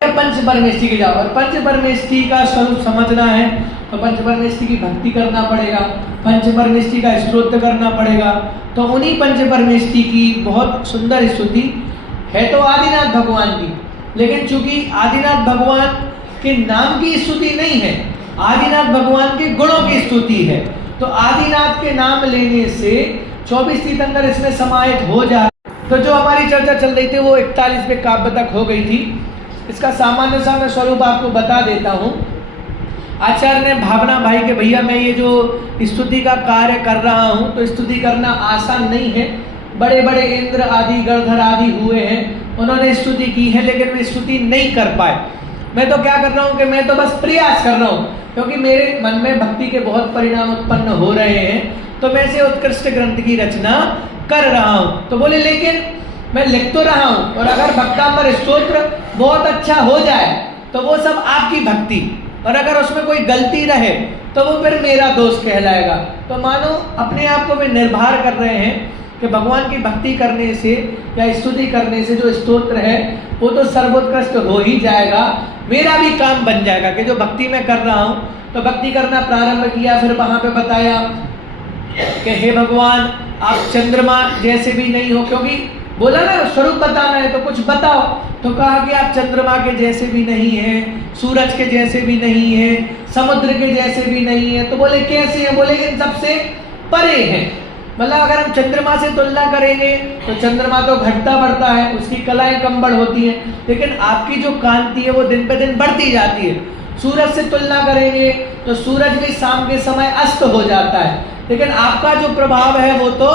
पंच परमेष्ठी के जाओ और पंच परमेष्ठी का स्वरूप समझना है तो पंच परमेष्ठी की भक्ति करना पड़ेगा, पंच परमेष्ठी का स्तोत्र करना पड़ेगा। तो उन्हीं पंच परमेष्ठी की बहुत सुंदर स्तुति है तो आदिनाथ भगवान की, लेकिन चूंकि आदिनाथ भगवान के नाम की स्तुति नहीं है, आदिनाथ भगवान के गुणों की स्तुति है। तो आदिनाथ के नाम लेने से 24 तीर्थंकर इसमें समाहित हो जाए। तो जो हमारी चर्चा चल रही थी वो 41वें काव्य तक हो गई थी। इसका सामान्य सा मैं स्वरूप आपको बता देता हूँ। आचार्य ने भावना भाई के भैया मैं ये जो स्तुति का कार्य कर रहा हूँ तो स्तुति करना आसान नहीं है, बड़े बड़े इंद्र आदि गणधर आदि हुए हैं, उन्होंने स्तुति की है लेकिन वे स्तुति नहीं कर पाए। मैं तो क्या कर रहा हूँ कि मैं तो बस प्रयास कर रहा हूँ, क्योंकि मेरे मन में भक्ति के बहुत परिणाम उत्पन्न हो रहे हैं, तो मैं इसे उत्कृष्ट ग्रंथ की रचना कर रहा हूँ। तो बोले लेकिन मैं लिख तो रहा हूँ और अगर भक्तांबर स्तोत्र बहुत अच्छा हो जाए तो वो सब आपकी भक्ति, और अगर उसमें कोई गलती रहे तो वो फिर मेरा दोष कहलाएगा। तो मानो अपने आप को वे निर्भर कर रहे हैं कि भगवान की भक्ति करने से या स्तुति करने से जो स्तोत्र है वो तो सर्वोत्कृष्ट हो ही जाएगा, मेरा भी काम बन जाएगा कि जो भक्ति में कर रहा हूँ। तो भक्ति करना प्रारंभ किया, फिर वहाँ पे बताया कि हे भगवान आप चंद्रमा जैसे भी नहीं हो, क्योंकि बोला ना स्वरूप बताना है तो कुछ बताओ। तो कहा कि आप चंद्रमा के जैसे भी नहीं हैं, सूरज के जैसे भी नहीं हैं, समुद्र के जैसे भी नहीं है। तो बोले कैसे हैं? बोले इन सबसे परे हैं। मतलब अगर हम चंद्रमा से तुलना करेंगे तो चंद्रमा तो घटता बढ़ता है, उसकी कलाएं कम बढ़ होती हैं, लेकिन आपकी जो कांति है वो दिन पे दिन बढ़ती जाती है। सूरज से तुलना करेंगे तो सूरज भी शाम के समय अस्त हो जाता है, लेकिन आपका जो प्रभाव है वो तो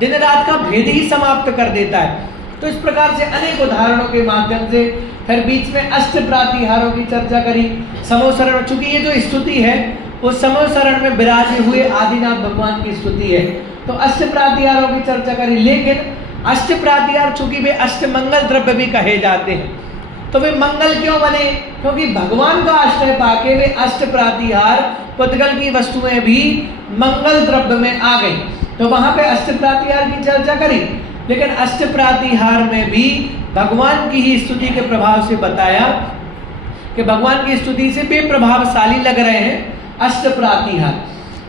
दिन रात का भेद ही समाप्त कर देता है। तो इस प्रकार से अनेक उदाहरणों के माध्यम से फिर बीच में अष्ट प्रातिहारों की चर्चा करी। समोसरण, चूंकि ये जो स्तुति है वो समोसरण में विराजे हुए आदिनाथ भगवान की स्तुति है, तो अष्ट प्रातिहारों की चर्चा करी। लेकिन अष्ट प्रातिहार चूंकि वे अष्ट मंगल द्रव्य भी कहे जाते हैं, तो वे मंगल क्यों बने? क्योंकि भगवान का आश्रय पाके वे अष्ट प्रातिहार पुद्गल की वस्तुएं भी मंगल द्रव्य में आ गई। तो वहां पे अष्ट प्रातिहार की चर्चा करी, लेकिन अष्ट प्रातिहार में भी भगवान की ही स्तुति के प्रभाव से बताया कि भगवान की स्तुति से बेप्रभावशाली लग रहे हैं अष्ट प्रातिहार।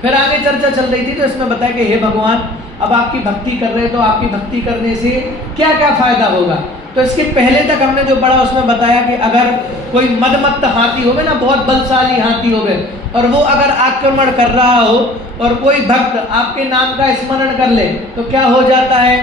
फिर आगे चर्चा चल रही थी तो इसमें बताया कि हे भगवान अब आपकी भक्ति कर रहे हैं तो आपकी भक्ति करने से क्या क्या फायदा होगा। तो इसके पहले तक हमने जो पढ़ा उसमें बताया कि अगर कोई मदमत्त हाथी होवे ना, बहुत बलशाली हाथी होवे, और वो अगर आक्रमण कर रहा हो और कोई भक्त आपके नाम का स्मरण कर ले तो क्या हो जाता है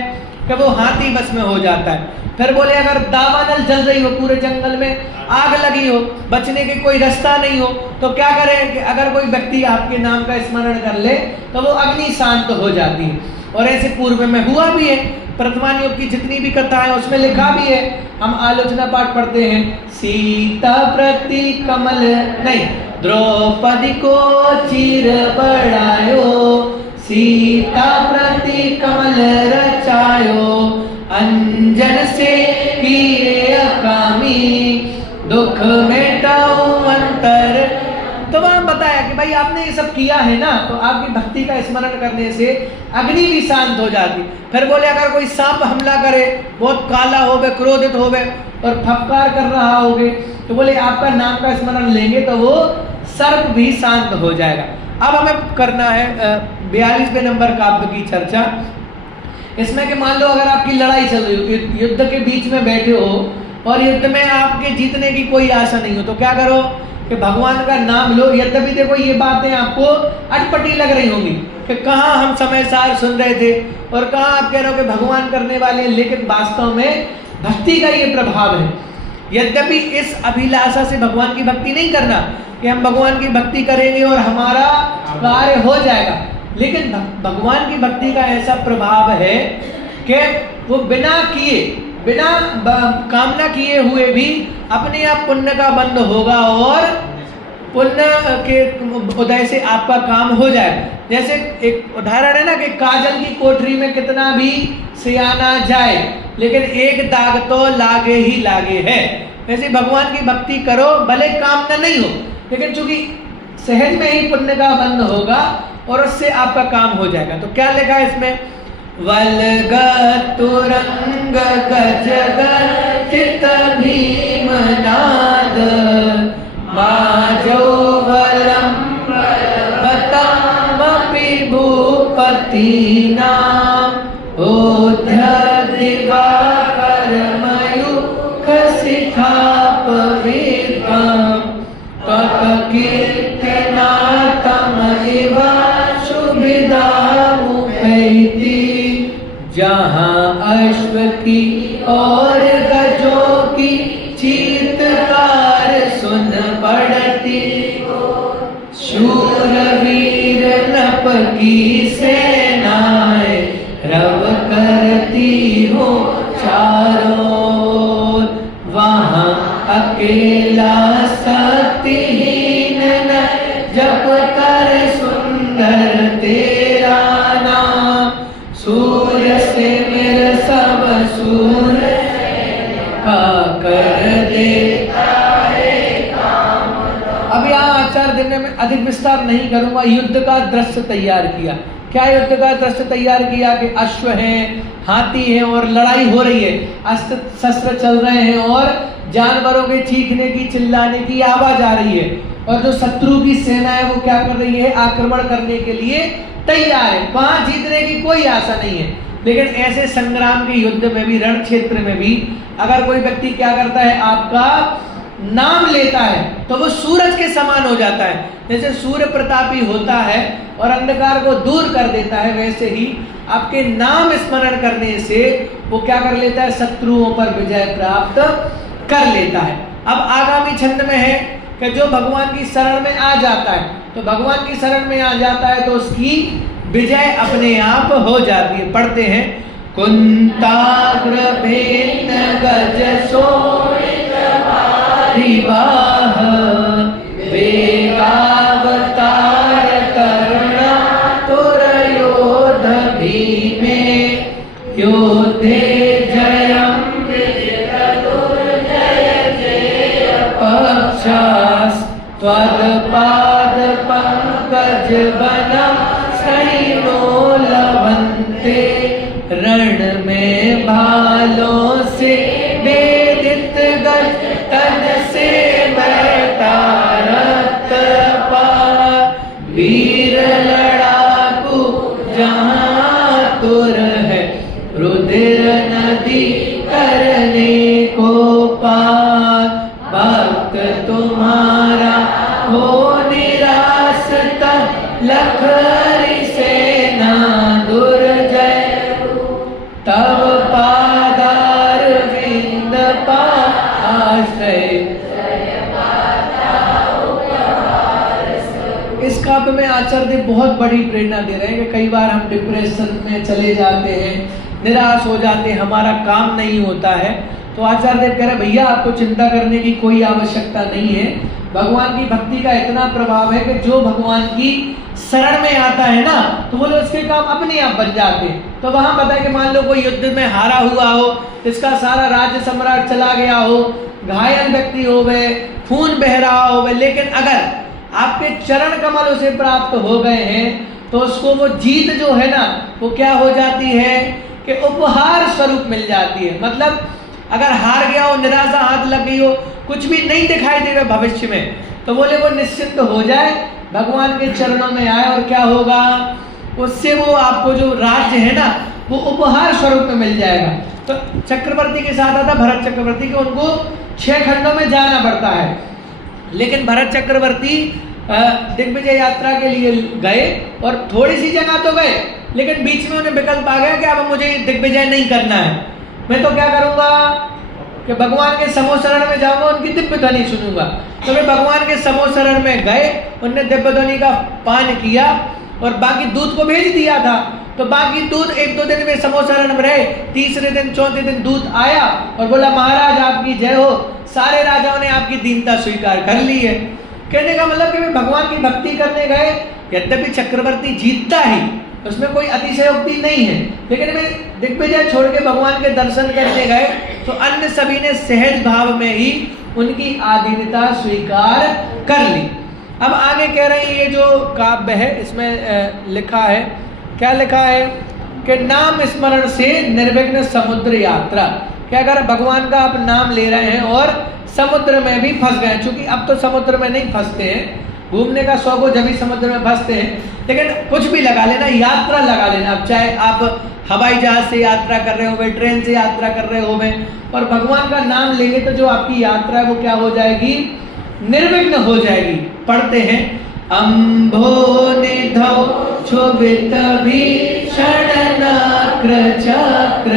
कि वो हाथी बस में हो जाता है। फिर बोले अगर दावानल जल रही हो, पूरे जंगल में आग लगी हो, बचने के कोई रास्ता नहीं हो, तो क्या करें कि अगर कोई व्यक्ति आपके नाम का स्मरण कर ले तो वो अग्नि शांत हो जाती है। और ऐसे पूर्व में हुआ भी है, वर्तमान युग की जितनी भी कथाएं उसमें लिखा भी है। हम आलोचना पाठ पढ़ते हैं, सीता प्रति कमल नहीं द्रौपदी को चीर बढ़ायो, सीता प्रति कमल रचायो, अंजन से कीरे अकामी, दुख मेटाओ अंतर। तो वहां बताया कि भाई आपने ये सब किया है ना, तो आपकी भक्ति का स्मरण करने से अग्नि भी शांत हो जाती। फिर बोले अगर कोई सांप हमला करे, बहुत काला होवे, क्रोधित होवे और फफकार कर रहा होगे, तो बोले आपका नाम का स्मरण लेंगे तो वो सर्प भी शांत हो जाएगा। अब हमें करना है 42वें नंबर काव्य की चर्चा। इसमें कि मान लो अगर आपकी लड़ाई चल रही हो, युद्ध के बीच में बैठे हो और युद्ध में आपके जीतने की कोई आशा नहीं हो, तो क्या करो कि भगवान का नाम लो। यद्यपि देखो ये बातें आपको अटपटी लग रही होंगी कि कहाँ हम समय सार सुन रहे थे और कहाँ आप कह रहे हो कि भगवान करने वाले, लेकिन वास्तव में भक्ति का ये प्रभाव है। यद्यपि इस अभिलाषा से भगवान की भक्ति नहीं करना कि हम भगवान की भक्ति करेंगे और हमारा कार्य हो जाएगा, लेकिन भगवान की भक्ति का ऐसा प्रभाव है कि वो बिना किए, बिना कामना किए हुए भी अपने आप पुण्य का बंद होगा और पुण्य के उदय से आपका काम हो जाए। जैसे एक उदाहरण है ना कि काजल की कोठरी में कितना भी सियाना जाए लेकिन एक दाग तो लागे ही लागे है। वैसे भगवान की भक्ति करो, भले कामना नहीं हो, लेकिन चूंकि सहज में ही पुण्य का बंद होगा और उससे आपका काम हो जाएगा। तो क्या लिखा है इसमें, वल्ग तुरंग गज चित भीम नाथ जप की सेनाएं रव करती हो चारों, वहाँ अकेला शक्तिहीन न जप कर सुंदर तेरा नाम, सूर्य से मेरे सब सूर्य का कर देता है काम। अब यहाँ आचार्य देवने में अधिक विस्तार नहीं करूंगा। युद्ध का दृश्य तैयार किया। क्या युद्ध का दृश्य तैयार किया कि अश्व हैं, हाथी हैं और लड़ाई हो रही है, अस्त्र शस्त्र चल रहे हैं और जानवरों के चीखने की चिल्लाने की आवाज आ रही है, और जो शत्रु की सेना है वो क्या कर रही है, आक्रमण करने के लिए तैयार है। वहां जीतने की कोई आशा नहीं है। लेकिन ऐसे संग्राम के युद्ध में भी, रण क्षेत्र में भी अगर कोई व्यक्ति क्या करता है, आपका नाम लेता है तो वो सूरज के समान हो जाता है। जैसे सूर्य प्रतापी होता है और अंधकार को दूर कर देता है, वैसे ही आपके नाम स्मरण करने से वो क्या कर लेता है, शत्रुओं पर विजय प्राप्त कर लेता है। अब आगामी छंद में है कि जो भगवान की शरण में आ जाता है, तो भगवान की शरण में आ जाता है तो उसकी विजय अपने आप हो जाती है। पढ़ते हैं, कुंताग्र भेन गज शोणित बाह, वेगावतार करुणा तुर योध भीमे, योधे जयं पक्षास त्वदपाद पंकज बनम सैनो लवन्ते, रण में भालों से वेदित गज तन से बैठा रक्त पा, वीर लड़ाकू जहाँ तुर है, रुधिर नदी करने को पार, भक्त तुम्हारा हो निराशता, लखरी सेना दुर्जय, तब पादार विंद पा आश्रय। इस काव्य में आचार्य देव बहुत बड़ी प्रेरणा दे रहे हैं कि कई बार हम डिप्रेशन में चले जाते हैं, निराश हो जाते हैं, हमारा काम नहीं होता है, तो आचार्य देव कह रहे हैं भैया आपको चिंता करने की कोई आवश्यकता नहीं है। भगवान की भक्ति का इतना प्रभाव है कि जो भगवान की शरण में आता है ना, तो बोले उसके काम अपने आप बन जाते हैं। तो वहां बताए कि मान लो कोई युद्ध में हारा हुआ हो, इसका सारा राज्य सम्राट चला गया हो, घायल व्यक्ति हो गए, खून बह रहा हो गए, लेकिन अगर आपके चरण कमल उसे प्राप्त हो गए हैं तो उसको वो जीत जो है ना, वो क्या हो जाती है कि उपहार स्वरूप मिल जाती है। मतलब अगर हार गया हो, निराशा हाथ लग गई हो, कुछ भी नहीं दिखाई देगा भविष्य में, तो बोले वो निश्चित हो जाए, भगवान के चरणों में आए और क्या होगा, उससे वो आपको जो राज्य है ना वो उपहार स्वरूप में मिल जाएगा। तो चक्रवर्ती के साथ आता भरत चक्रवर्ती के, उनको 6 खंडों में जाना पड़ता है, लेकिन भरत चक्रवर्ती दिग्विजय यात्रा के लिए गए और थोड़ी सी जगह तो गए, लेकिन बीच में उन्हें विकल्प आ गया कि अब मुझे दिग्विजय नहीं करना है, मैं तो क्या करूंगा कि भगवान के समोशरण में जाऊंगा, उनकी दिव्य ध्वनि सुनूंगा। तो वे भगवान के समोशरण में गए, उनने दिव्य ध्वनि का पान किया और बाकी दूध को भेज दिया था। तो बाकी दूध 1-2 दिन में समोशरण में रहे, तीसरे दिन चौथे दिन दूध आया और बोला महाराज आपकी जय हो, सारे राजाओं ने आपकी दीनता स्वीकार कर ली है। कहने का मतलब कि वे भगवान की भक्ति करने गए, यद्यपि चक्रवर्ती जीतता ही, उसमें कोई अतिशयोक्ति नहीं है, लेकिन वे दिग्विजय छोड़ के भगवान के दर्शन करने गए तो अन्य सभी ने सहज भाव में ही उनकी आधीनता स्वीकार कर ली। अब आगे कह रहे हैं, ये जो काव्य है इसमें लिखा है, क्या लिखा है कि नाम स्मरण से निर्विघ्न समुद्र यात्रा। क्या अगर भगवान का आप नाम ले रहे हैं और समुद्र में भी फंस गए, चूंकि अब तो समुद्र में नहीं फंसते हैं, घूमने का शौक हो जब भी समुद्र में फंसते हैं, लेकिन कुछ भी लगा लेना, यात्रा लगा लेना। अब चाहे आप हवाई जहाज से यात्रा कर रहे हो, ट्रेन से यात्रा कर रहे हो, और भगवान का नाम लेंगे तो जो आपकी यात्रा है वो क्या हो जाएगी, निर्विघ्न हो जाएगी। पढ़ते हैं, अम्भो निधौ क्षुभित भीषण नक्र चक्र,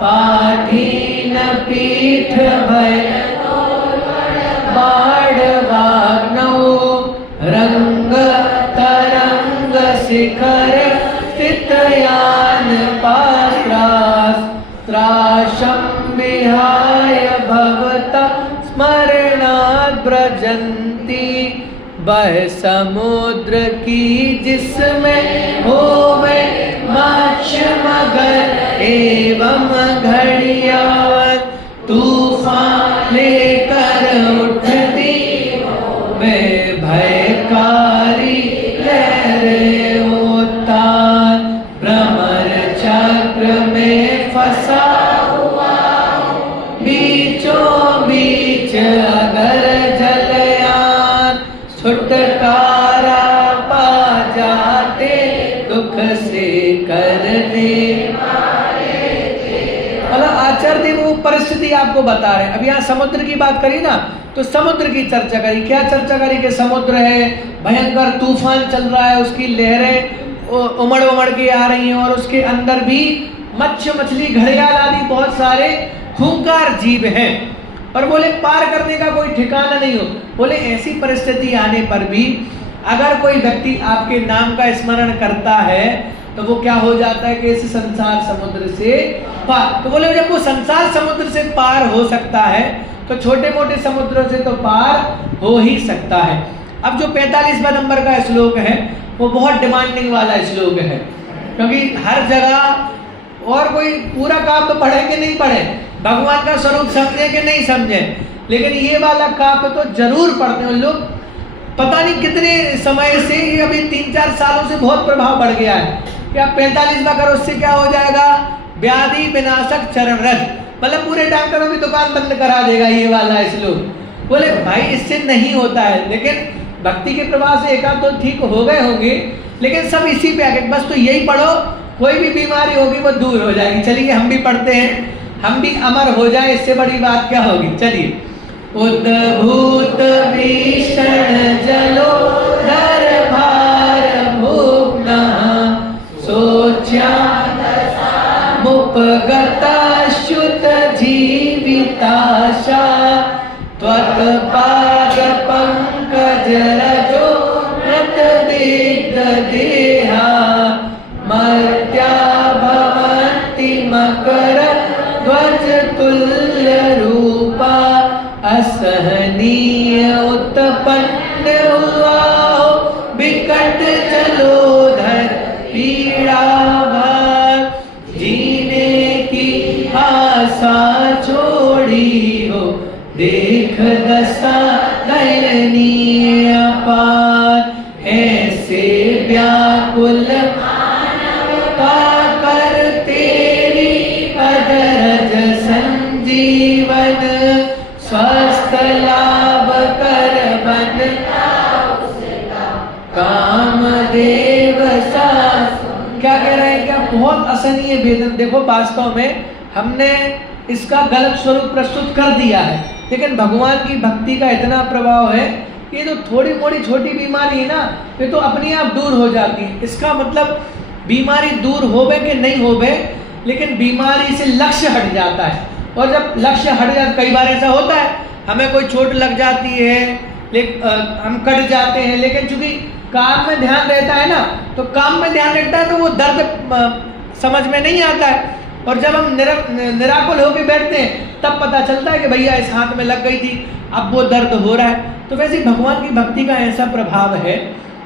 पाठीन पीठ भय बाढ़ वाग्नौ, रंग तरंग वर्णात् व्रजन्ति वह समुद्र की जिसमें होवे मत्स्य मगर एवं घड़ियाल तूफान लेकर उठती वे भयकारी लहरें उतार भ्रमर चक्र में फंसा हुआ बीचों बीच अगर जलयान छुटकारा पा जाते दुख से करने मतलब आचार्य देव वो परिस्थिति आपको बता रहे हैं। अब यहाँ समुद्र की बात करी ना, तो समुद्र की चर्चा करी। क्या चर्चा करी कि समुद्र है, भयंकर तूफान चल रहा है, उसकी लहरें उमड़ उमड़ के आ रही हैं और उसके अंदर भी मत्स्य मछली घड़ियाल आदि बहुत सारे खूंखार जीव हैं। और बोले पार करने का कोई ठिकाना नहीं हो। बोले ऐसी परिस्थिति आने पर भी अगर कोई व्यक्ति आपके नाम का स्मरण करता है तो वो क्या हो जाता है कि इस संसार समुद्र से पार। तो बोले जब वो संसार समुद्र से पार हो सकता है तो छोटे मोटे समुद्रों से तो पार हो ही सकता है। अब जो 45वां नंबर का श्लोक है वो बहुत डिमांडिंग वाला श्लोक है, क्योंकि हर जगह और कोई पूरा काव्य पढ़े कि नहीं पढ़े, भगवान का स्वरूप समझे कि नहीं समझे, लेकिन ये वाला काव्य तो जरूर पढ़ते हैं लोग। पता नहीं कितने समय से, ये अभी 3-4 सालों से बहुत प्रभाव बढ़ गया है कि आप 45वां करो, उससे क्या हो जाएगा, व्याधि विनाशक चरण रज, मतलब पूरे डॉक्टरों की दुकान बंद करा देगा ये वाला श्लोक। बोले भाई इससे नहीं होता है, लेकिन भक्ति के प्रभाव से एकांत तो ठीक हो गए होंगे, लेकिन सब इसी पे आके बस तो यही पढ़ो, कोई भी बीमारी होगी वो दूर हो जाएगी। चलिए हम भी पढ़ते हैं, हम भी अमर हो जाए, इससे बड़ी बात क्या होगी। चलिए उद्भूत भीषण जलो धर भार भूग्ना सोच्या मुपगता शुत जीविताशा त्वत्पाद पंकज रजो मृत दिग्ध देहा मर्त्या भवन्ति मकर ध्वज तुल्य रूपा असहनीय उत्पन्न हुआ विकट जलोधर पीड़ा भर जीने की आशा छोड़ी हो देख दशा दयनीय अपार ऐसे व्याकुल पाकर तेरी अदरज संजीवन स्वस्थ लाभ कर बन कामदेव सा। क्या कह रहे हैं, क्या बहुत असहनीय वेदन। देखो वास्तव में हमने इसका गलत स्वरूप प्रस्तुत कर दिया है, लेकिन भगवान की भक्ति का इतना प्रभाव है, ये जो थोड़ी मोड़ी छोटी बीमारी है ना, ये तो अपने आप दूर हो जाती है। इसका मतलब बीमारी दूर होवे कि नहीं होवे, लेकिन बीमारी से लक्ष्य हट जाता है। और जब लक्ष्य हट जाता, कई बार ऐसा होता है हमें कोई चोट लग जाती है, हम कट जाते हैं, लेकिन चूंकि काम में ध्यान रहता है ना, तो काम में ध्यान रहता है तो वो दर्द समझ में नहीं आता है। और जब हम निराकुल होकर बैठते हैं तब पता चलता है कि भैया इस हाथ में लग गई थी, अब वो दर्द हो रहा है। तो वैसे भगवान की भक्ति का ऐसा प्रभाव है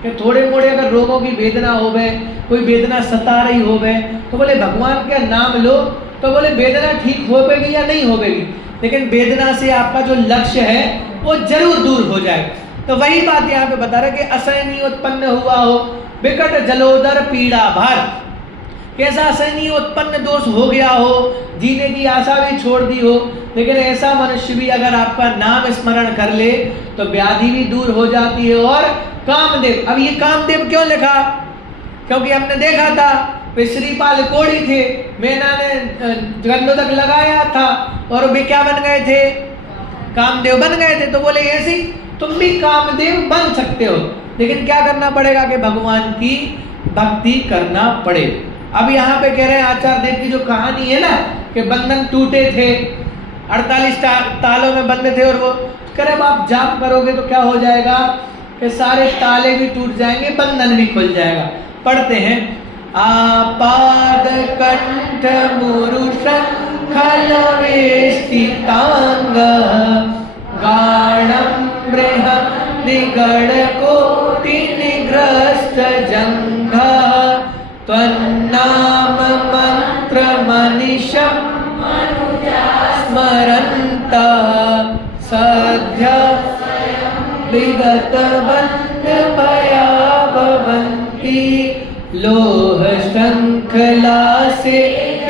कि थोड़े मोड़े अगर रोगों की वेदना हो गए, कोई वेदना सता रही हो गए, तो बोले भगवान का नाम लो, तो बोले वेदना ठीक होगी या नहीं होगी, लेकिन वेदना से आपका जो लक्ष्य है वो जरूर दूर हो जाए। तो वही बात यहाँ पे बता रहे कि असहनीय उत्पन्न हुआ हो विकट जलोदर पीड़ा भार, कैसा असहनीय उत्पन्न दोष हो गया हो, जीने की आशा भी छोड़ दी हो, लेकिन ऐसा मनुष्य भी अगर आपका नाम स्मरण कर ले तो व्याधि भी दूर हो जाती है। और कामदेव, अब ये कामदेव क्यों लिखा, क्योंकि हमने देखा था वे श्रीपाल कोड़ी थे, मैना ने गंधोदक लगाया था और वे क्या बन गए थे, कामदेव बन गए थे। तो बोले ऐसे ही तुम भी कामदेव बन सकते हो, लेकिन क्या करना पड़ेगा कि भगवान की भक्ति करना पड़े। अब यहाँ पे कह रहे हैं आचार्य देव की जो कहानी है ना कि बंधन टूटे थे, 48 तालों में बंद थे, और वो कह रहे अब आप जाप करोगे तो क्या हो जाएगा कि सारे ताले भी टूट जाएंगे, बंधन भी खुल जाएगा। पढ़ते हैं आपाद कंठ मुरुष खल वेष्टितांग गाढ़ं बृहत् निगडकोटि निग्रस्त जङ्घा त्वन्नाम मंत्रमनिशं स्मरन्ता सद्य विगत बन्ध भया भवन्ति लोह श्रृंखला से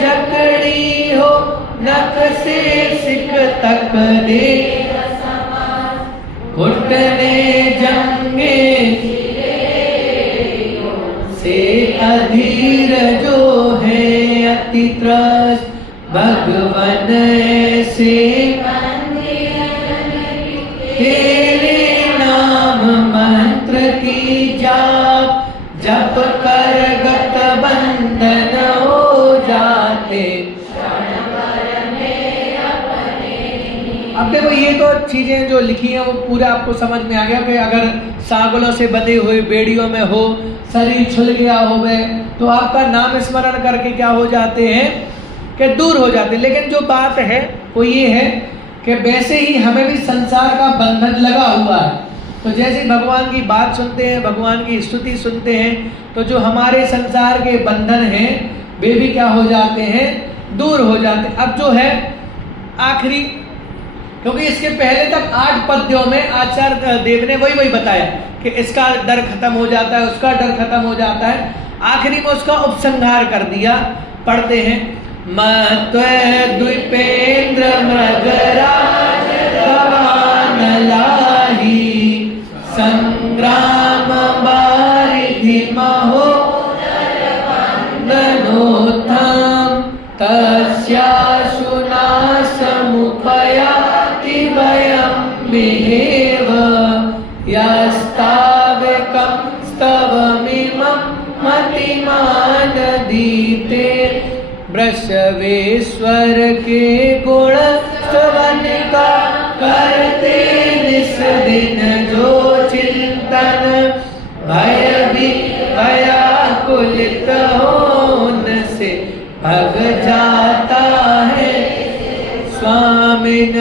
जकड़ी हो नख से सिक तक दे घुटने जंगे से अधीर जो है अति त्रस्त भगवन से तेरे नाम मंत्र की जाप जप कर गत बंधन हो जाते। अब देखो ये तो चीजें जो लिखी हैं वो पूरा आपको समझ में आ गया कि अगर सागलों से बंधे हुए बेड़ियों में हो, शरीर छुल गया हो गए तो आपका नाम स्मरण करके क्या हो जाते हैं कि दूर हो जाते हैं। लेकिन जो बात है वो ये है कि वैसे ही हमें भी संसार का बंधन लगा हुआ है। तो जैसे भगवान की बात सुनते हैं, भगवान की स्तुति सुनते हैं, तो जो हमारे संसार के बंधन हैं वे भी क्या हो जाते हैं, दूर हो जाते हैं। अब जो है आखिरी, क्योंकि इसके पहले तक 8 पद्यों में आचार्य देव ने वही बताया कि इसका डर खत्म हो जाता है, उसका डर खत्म हो जाता है। आखिरी में उसका उपसंहार कर दिया। पढ़ते हैं, मत्व द्वीपेंद्र मृगराज भवान लाही संग्राम बारिधि महो ननोत्थम तस्याशुना समुपयाति वयं विहेव यस्तावकं स्तवमिमं मतिमान दीते वृषवेश्वर के गुण स्तवन का करते निस दिन जो चिंतन भय भी व्याकुलित होन से भग जाता है स्वामिन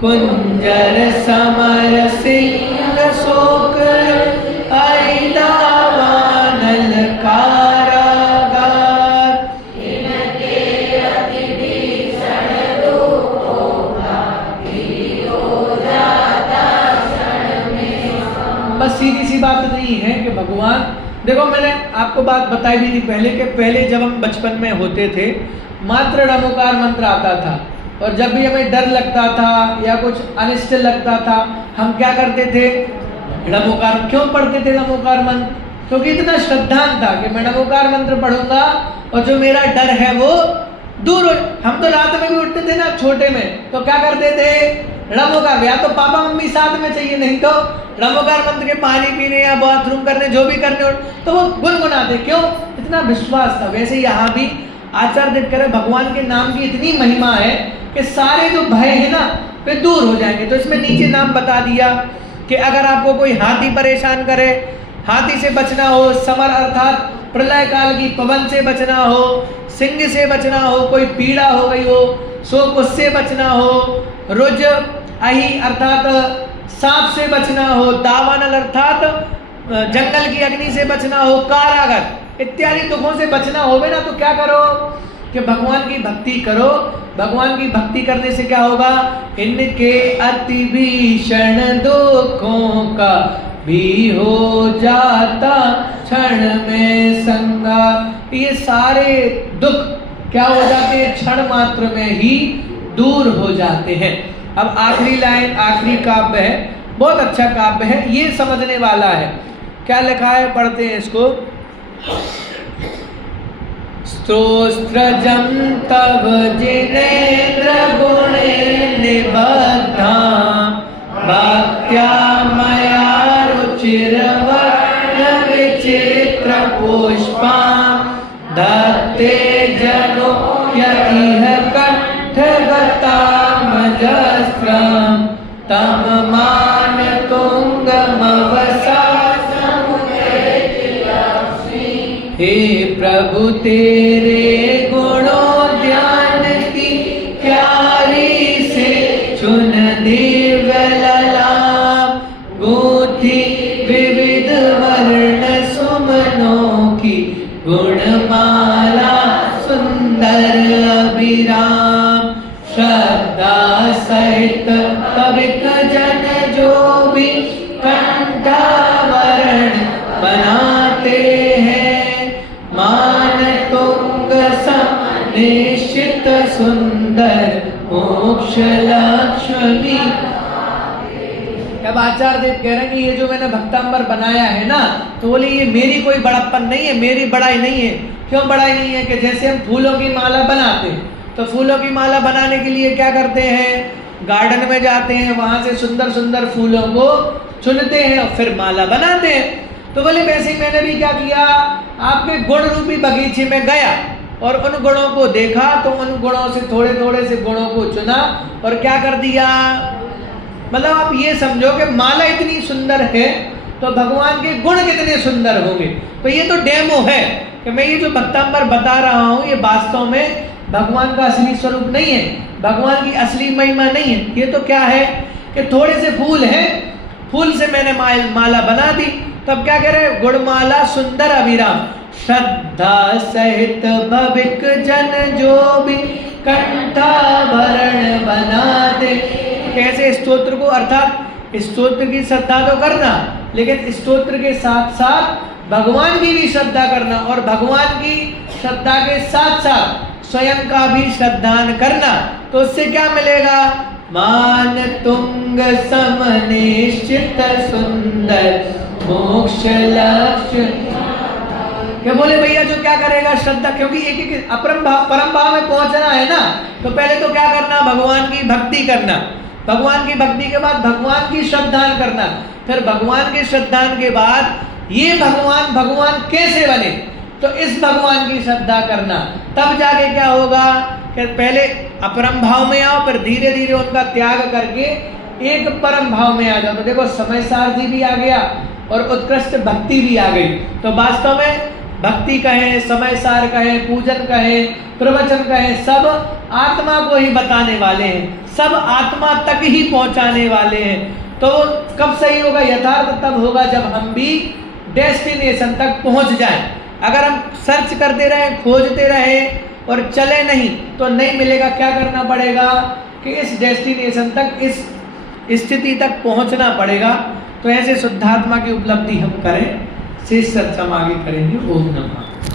कुंजर समर सिंह शोक ऐदावानल कारागार बस सीधी सी बात नहीं है कि भगवान, देखो मैंने आपको बात बताई भी थी पहले कि पहले जब हम बचपन में होते थे मात्र णमोकार मंत्र आता था और जब भी हमें डर लगता था या कुछ अनिष्ट लगता था हम क्या करते थे, णमोकार। क्यों पढ़ते थे णमोकार मंत्र? क्योंकि इतना श्रद्धांत था कि मैं णमोकार मंत्र पढ़ूंगा और जो मेरा डर है वो दूर हो। हम तो रात में भी उठते थे ना छोटे में, तो क्या करते थे, णमोकार। या तो पापा मम्मी साथ में चाहिए, नहीं तो णमोकार मंत्र के पानी पीने या बाथरूम करने जो भी करने तो वो गुनगुनाते। क्यों? इतना विश्वास था। वैसे यहाँ भी आचार्य देव कह रहे भगवान के नाम की इतनी महिमा है कि सारे जो भय है ना वे दूर हो जाएंगे। तो इसमें नीचे नाम बता दिया कि अगर आपको कोई हाथी परेशान करे, हाथी से बचना हो, समर अर्थात प्रलय काल की पवन से बचना हो, सिंह से बचना हो, कोई पीड़ा हो गई हो शोक उससे बचना हो, रुज अहि अर्थात सांप से बचना हो, दावानल अर्थात जंगल की अग्नि से बचना हो, कारागर इत्यादि दुखों से बचना होवे ना, तो क्या करो कि भगवान की भक्ति करो। भगवान की भक्ति करने से क्या होगा, इनके अति भीषण दुखों का भी हो जाता क्षण में संगा। ये सारे दुख क्या हो जाते हैं, क्षण मात्र में ही दूर हो जाते हैं। अब आखिरी लाइन, आखिरी काव्य है, बहुत अच्छा काव्य है, ये समझने वाला है। क्या लिखा है, पढ़ते हैं इसको। स्तोत्रजं तव जिनेन्द्र गुणे निबद्धा भक्त्या मया रुचिरवर्ण विचित्र पुष्पां दत्ते जनो यतिह कंठगतामजस्रं तं मान तुंगमवसा। हे प्रभु तेरे गुणोद्यान की प्यारी से चुन दिव्य मोक्ष लक्ष्मी। अब आचार्य देव कह रहे हैं कि ये जो मैंने भक्तांबर बनाया है ना, तो बोले ये मेरी कोई बड़प्पन नहीं है, मेरी बड़ाई नहीं है। क्यों बड़ाई नहीं है? कि जैसे हम फूलों की माला बनाते हैं, तो फूलों की माला बनाने के लिए क्या करते हैं? गार्डन में जाते हैं, वहां से सुंदर सुंदर फूलों को चुनते हैं और फिर माला बनाते हैं। तो बोले वैसे ही मैंने भी क्या किया, आपके गुण रूपी बगीचे में गया और उन गुणों को देखा, तो उन गुणों से थोड़े थोड़े से गुणों को चुना और क्या कर दिया। मतलब आप ये समझो कि माला इतनी सुंदर है तो भगवान के गुण कितने सुंदर होंगे। तो ये तो डेमो है कि मैं ये जो भक्तांबर बता रहा हूँ ये वास्तव में भगवान का असली स्वरूप नहीं है, भगवान की असली महिमा नहीं है। ये तो क्या है कि थोड़े से फूल हैं, फूल से मैंने माला बना दी। तब क्या कह रहे? गुणमाला सुंदर अभिराम, श्रद्धा सहित भविक जन जो भी कंठाभरण बनाते। कैसे? स्तोत्र को, अर्थात स्तोत्र की श्रद्धा तो करना, लेकिन स्तोत्र के साथ साथ भगवान की भी श्रद्धा करना, और भगवान की श्रद्धा के साथ साथ स्वयं का भी श्रद्धान करना। तो उससे क्या मिलेगा? मान तुंग सम निश्चित सुंदर मोक्ष लक्ष्य। क्या बोले भैया जो क्या करेगा? श्रद्धा, क्योंकि एक एक परम भाव में पहुंचना है ना, तो पहले तो क्या करना? भगवान की भक्ति करना, भगवान की भक्ति के बाद भगवान की श्रद्धान करना, फिर भगवान की श्रद्धान के बाद ये भगवान कैसे बने, तो इस भगवान की श्रद्धा करना। तब जाके क्या होगा कि पहले अपरम भाव में आओ, फिर धीरे धीरे उनका त्याग करके एक परम भाव में आ जाओ। तो देखो समय सारथी भी आ गया और उत्कृष्ट भक्ति भी आ गई। तो वास्तव में भक्ति कहें, समय सार कहें, पूजन कहें, प्रवचन कहें, सब आत्मा को ही बताने वाले हैं, सब आत्मा तक ही पहुंचाने वाले हैं। तो कब सही होगा? यथार्थ तब होगा जब हम भी डेस्टिनेशन तक पहुंच जाएं। अगर हम सर्च करते रहें, खोजते रहें और चले नहीं, तो नहीं मिलेगा। क्या करना पड़ेगा कि इस डेस्टिनेशन तक, इस स्थिति तक पहुंचना पड़ेगा। तो ऐसे शुद्धात्मा की उपलब्धि हम करें। शेष चर्चा हम आगे करेंगे। ओम नमः।